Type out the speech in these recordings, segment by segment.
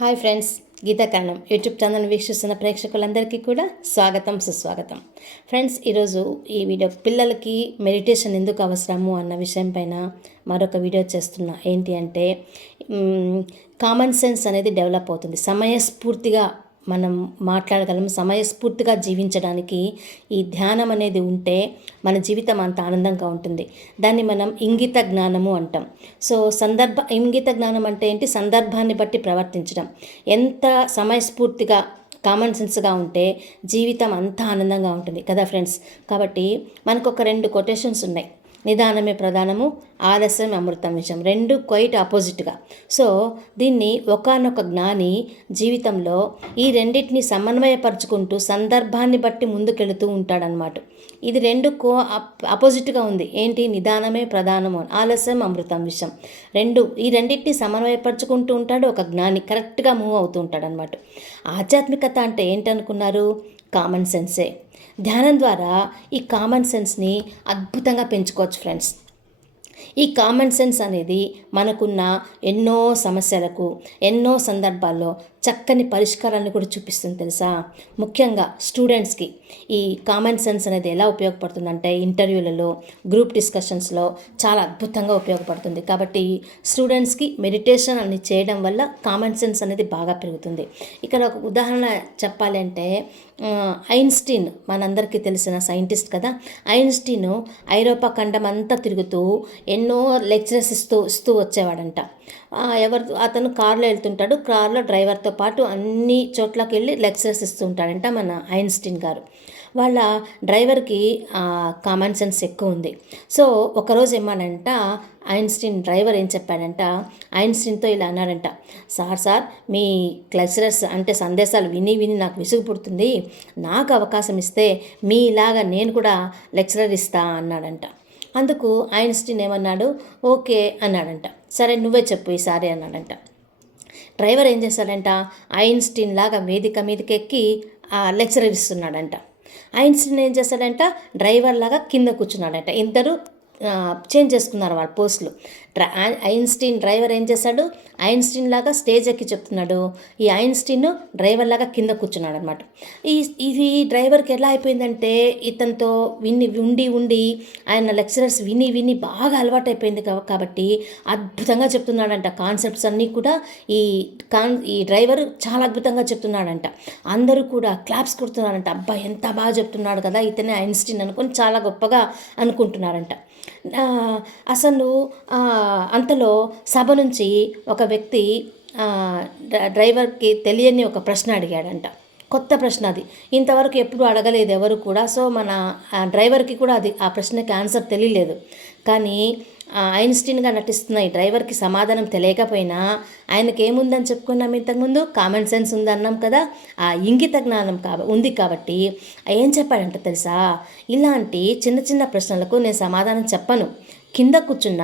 Hi friends, Gita కారణం YouTube channel వీక్షిస్తున్న ప్రేక్షకులందరికీ కూడా స్వాగతం సుస్వాగతం. ఫ్రెండ్స్, ఈరోజు ఈ వీడియో పిల్లలకి మెడిటేషన్ ఎందుకు అవసరము అన్న విషయం పైన మరొక వీడియో చేస్తున్నా. ఏంటి అంటే కామన్ సెన్స్ అనేది డెవలప్ అవుతుంది. సమయస్ఫూర్తిగా మనం మాట్లాడగలం, సమయస్ఫూర్తిగా జీవించడానికి ఈ ధ్యానం అనేది ఉంటే మన జీవితం అంత ఆనందంగా ఉంటుంది. దాన్ని మనం ఇంగిత జ్ఞానము అంటాం. సో ఇంగిత జ్ఞానం అంటే ఏంటి? సందర్భాన్ని బట్టి ప్రవర్తించడం. ఎంత సమయస్ఫూర్తిగా కామన్ సెన్స్గా ఉంటే జీవితం అంత ఆనందంగా ఉంటుంది కదా ఫ్రెండ్స్. కాబట్టి మనకు ఒక 2 కొటేషన్స్ ఉన్నాయి. నిదానమే ప్రధానము, ఆలస్యం అమృతం విషయం. 2 క్వైట్ ఆపోజిట్గా. సో దీన్ని ఒకానొక జ్ఞాని జీవితంలో ఈ రెండింటిని సమన్వయపరుచుకుంటూ సందర్భాన్ని బట్టి ముందుకెళుతూ ఉంటాడనమాట. ఇది 2 ఆపోజిట్గా ఉంది. ఏంటి? నిదానమే ప్రధానము, ఆలస్యం అమృతం విషయం. ఈ రెండింటిని సమన్వయపరుచుకుంటూ ఉంటాడు ఒక జ్ఞాని. కరెక్ట్గా మూవ్ అవుతూ ఉంటాడు అనమాట. ఆధ్యాత్మికత అంటే ఏంటనుకున్నారు? కామన్ సెన్సే. ధ్యానం ద్వారా ఈ కామన్ సెన్స్ని అద్భుతంగా పెంచుకోవచ్చు ఫ్రెండ్స్. ఈ కామన్ సెన్స్ అనేది మనకున్న ఎన్నో సమస్యలకు, ఎన్నో సందర్భాల్లో చక్కని పరిష్కారాన్ని కూడా చూపిస్తుంది తెలుసా. ముఖ్యంగా స్టూడెంట్స్కి ఈ కామన్ సెన్స్ అనేది ఎలా ఉపయోగపడుతుందంటే ఇంటర్వ్యూలలో, గ్రూప్ డిస్కషన్స్లో చాలా అద్భుతంగా ఉపయోగపడుతుంది. కాబట్టి స్టూడెంట్స్కి మెడిటేషన్ అని చేయడం వల్ల కామన్ సెన్స్ అనేది బాగా పెరుగుతుంది. ఇక్కడ ఒక ఉదాహరణ చెప్పాలి అంటే ఐన్స్టీన్ మనందరికీ తెలిసిన సైంటిస్ట్ కదా. ఐన్స్టీన్ ఐరోపా ఖండం అంతా తిరుగుతూ ఎన్నో లెక్చరర్స్ ఇస్తూ వచ్చేవాడంట. అతను కారులో వెళ్తుంటాడు. కారులో డ్రైవర్తో పాటు అన్ని చోట్లకి వెళ్ళి లెక్చరర్స్ ఇస్తూ ఉంటాడంట మన ఐన్స్టీన్ గారు. వాళ్ళ డ్రైవర్కి కామన్ సెన్స్ ఎక్కువ ఉంది. సో ఒకరోజు ఏమనంట, ఐన్స్టీన్ డ్రైవర్ ఏం చెప్పాడంట, ఐన్స్టీన్తో ఇలా అన్నాడంట, సార్ మీ లెక్చరర్స్ అంటే సందేశాలు విని నాకు విసుగు పుడుతుంది. నాకు అవకాశం ఇస్తే మీలాగా నేను కూడా లెక్చరర్ ఇస్తా అన్నాడంట. అందుకు ఐన్స్టీన్ ఏమన్నాడు, ఓకే అన్నాడంట. సరే నువ్వే చెప్పు ఈసారి అన్నాడంట. డ్రైవర్ ఏం చేశాడంట, ఐన్స్టీన్ లాగా వేదిక మీదకి ఎక్కి లెక్చరర్ ఇస్తున్నాడంట. ఐన్స్టీన్ ఏం చేశాడంట, డ్రైవర్ లాగా కింద కూర్చున్నాడంట. ఇద్దరు చేంజ్ చేసుకున్నారు వాళ్ళ పోస్టులు. ఐన్స్టీన్ డ్రైవర్ ఏం చేశాడు, ఐన్స్టీన్ లాగా స్టేజ్ ఎక్కి చెప్తున్నాడు. ఈ ఐన్స్టీన్ డ్రైవర్ లాగా కింద కూర్చున్నాడు అనమాట. ఇది డ్రైవర్కి ఎలా అయిపోయిందంటే, ఇతనితో ఉండి ఆయన లెక్చరర్స్ విని బాగా అలవాటు అయిపోయింది. కాబట్టి అద్భుతంగా చెప్తున్నాడంట. కాన్సెప్ట్స్ అన్నీ కూడా ఈ డ్రైవర్ చాలా అద్భుతంగా చెప్తున్నాడంట. అందరూ కూడా క్లాప్స్ కొడుతున్నారంట. అబ్బా ఎంత బాగా చెప్తున్నాడు కదా, ఇతనే ఐన్స్టీన్ అనుకొని చాలా గొప్పగా అనుకుంటున్నారంట. అసలు అంతలో సభ నుంచి ఒక వ్యక్తి డ్రైవర్కి తెలియని ఒక ప్రశ్న అడిగాడంట. కొత్త ప్రశ్న అది, ఇంతవరకు ఎప్పుడు అడగలేదు ఎవరు కూడా. సో మన డ్రైవర్కి కూడా ఆ ప్రశ్నకి ఆన్సర్ తెలియలేదు. కానీ ఐన్స్టీన్గా నటిస్తున్న ఈ డ్రైవర్కి సమాధానం తెలియకపోయినా ఆయనకి ఏముందని చెప్పుకున్నాం ఇంతకుముందు, కామన్ సెన్స్ ఉందన్నాం కదా. ఆ ఇంగిత జ్ఞానం ఉంది కాబట్టి ఏం చెప్పాడంట తెలుసా, ఇలాంటి చిన్న ప్రశ్నలకు నేను సమాధానం చెప్పను, కింద కూర్చున్న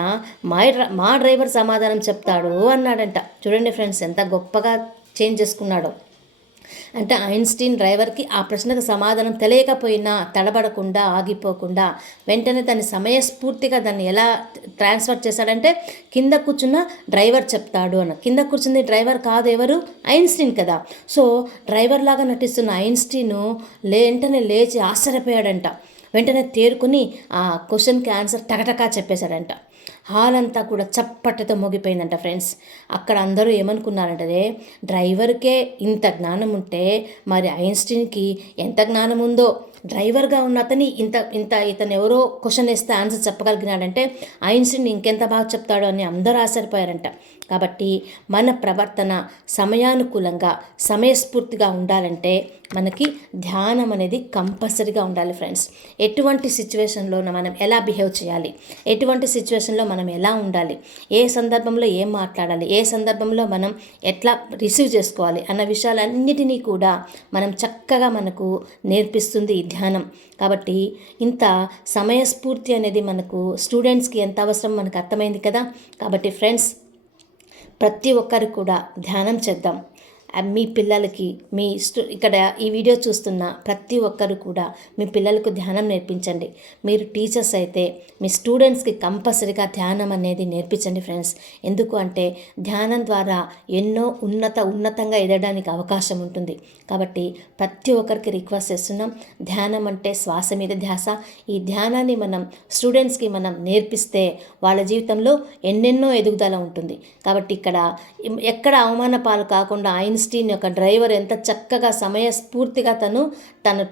మా డ్రైవర్ సమాధానం చెప్తాడు అన్నాడంట. చూడండి ఫ్రెండ్స్, ఎంత గొప్పగా చేంజ్ చేసుకున్నాడో. అంటే ఐన్స్టీన్ డ్రైవర్కి ఆ ప్రశ్నకు సమాధానం తెలియకపోయినా తడబడకుండా, ఆగిపోకుండా వెంటనే దాన్ని సమయస్ఫూర్తిగా దాన్ని ఎలా ట్రాన్స్ఫర్ చేశాడంటే, కింద కూర్చున్న డ్రైవర్ చెప్తాడు అన్న. కింద కూర్చుంది డ్రైవర్ కాదు, ఎవరు? ఐన్స్టీన్ కదా. సో డ్రైవర్ లాగా నటిస్తున్న ఐన్స్టీన్ వెంటనే లేచి ఆశ్చర్యపోయాడంట. వెంటనే తేరుకుని ఆ క్వశ్చన్కి ఆన్సర్ టకటకా చెప్పేశాడంట. హాల్ అంతా కూడా చప్పటితో మోగిపోయిందంట ఫ్రెండ్స్. అక్కడ అందరూ ఏమనుకున్నారంటే, డ్రైవర్కే ఇంత జ్ఞానం ఉంటే మరి ఐన్స్టీన్కి ఎంత జ్ఞానం ఉందో. డ్రైవర్గా ఉన్న అతని ఇతను ఎవరో క్వశ్చన్ వేస్తే ఆన్సర్ చెప్పగలిగినాడంటే ఐన్స్టీన్ ఇంకెంత బాగా చెప్తాడో అని అందరూ ఆశ్చర్యపోయారంట. కాబట్టి మన ప్రవర్తన సమయానుకూలంగా, సమయస్ఫూర్తిగా ఉండాలంటే మనకి ధ్యానం అనేది కంపల్సరీగా ఉండాలి ఫ్రెండ్స్. ఎటువంటి సిచ్యువేషన్లో మనం ఎలా బిహేవ్ చేయాలి, ఎటువంటి సిచ్యువేషన్లో మనం ఎలా ఉండాలి, ఏ సందర్భంలో ఏం మాట్లాడాలి, ఏ సందర్భంలో మనం ఎట్లా రిసీవ్ చేసుకోవాలి అన్న విషయాలన్నిటినీ కూడా మనం చక్కగా మనకు నేర్పిస్తుంది ఈ ధ్యానం. కాబట్టి ఇంత సమయస్ఫూర్తి అనేది మనకు స్టూడెంట్స్కి ఎంత అవసరం మనకు అర్థమైంది కదా. కాబట్టి ఫ్రెండ్స్, ప్రతి ఒక్కరు కూడా ధ్యానం చేద్దాం. మీ పిల్లలకి ఇక్కడ ఈ వీడియో చూస్తున్న ప్రతి ఒక్కరు కూడా మీ పిల్లలకు ధ్యానం నేర్పించండి. మీరు టీచర్స్ అయితే మీ స్టూడెంట్స్కి కంపల్సరీగా ధ్యానం అనేది నేర్పించండి ఫ్రెండ్స్. ఎందుకు అంటే ధ్యానం ద్వారా ఎన్నో ఉన్నతంగా ఎదగడానికి అవకాశం ఉంటుంది. కాబట్టి ప్రతి ఒక్కరికి రిక్వెస్ట్ చేస్తున్నాం, ధ్యానం అంటే శ్వాస మీద ధ్యాస. ఈ ధ్యానాన్ని మనం స్టూడెంట్స్కి మనం నేర్పిస్తే వాళ్ళ జీవితంలో ఎన్నెన్నో ఎదుగుదల ఉంటుంది. కాబట్టి ఇక్కడ ఎక్కడ అవమాన పాలు కాకుండా ఐన్స్టీన్ యొక్క డ్రైవర్ ఎంత చక్కగా సమయస్ఫూర్తిగా తను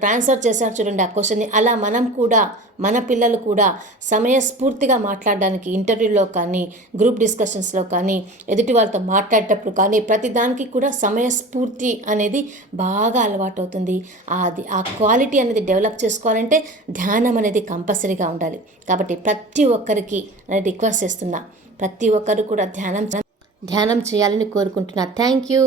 ట్రాన్స్ఫర్ చేశాడు చూడండి ఆ క్వశ్చన్ని. అలా మనం కూడా మన పిల్లలు కూడా సమయస్ఫూర్తిగా మాట్లాడడానికి ఇంటర్వ్యూలో కానీ గ్రూప్ డిస్కషన్స్లో కానీ ఎదుటి వాళ్ళతో మాట్లాడేటప్పుడు కానీ ప్రతిదానికి కూడా సమయస్ఫూర్తి అనేది బాగా అలవాటు అవుతుంది. ఆ క్వాలిటీ అనేది డెవలప్ చేసుకోవాలంటే ధ్యానం అనేది కంపల్సరీగా ఉండాలి. కాబట్టి ప్రతి ఒక్కరికి నేను రిక్వెస్ట్ చేస్తున్నా, ప్రతి ఒక్కరు కూడా ధ్యానం చేయాలని కోరుకుంటున్నా. Thank you.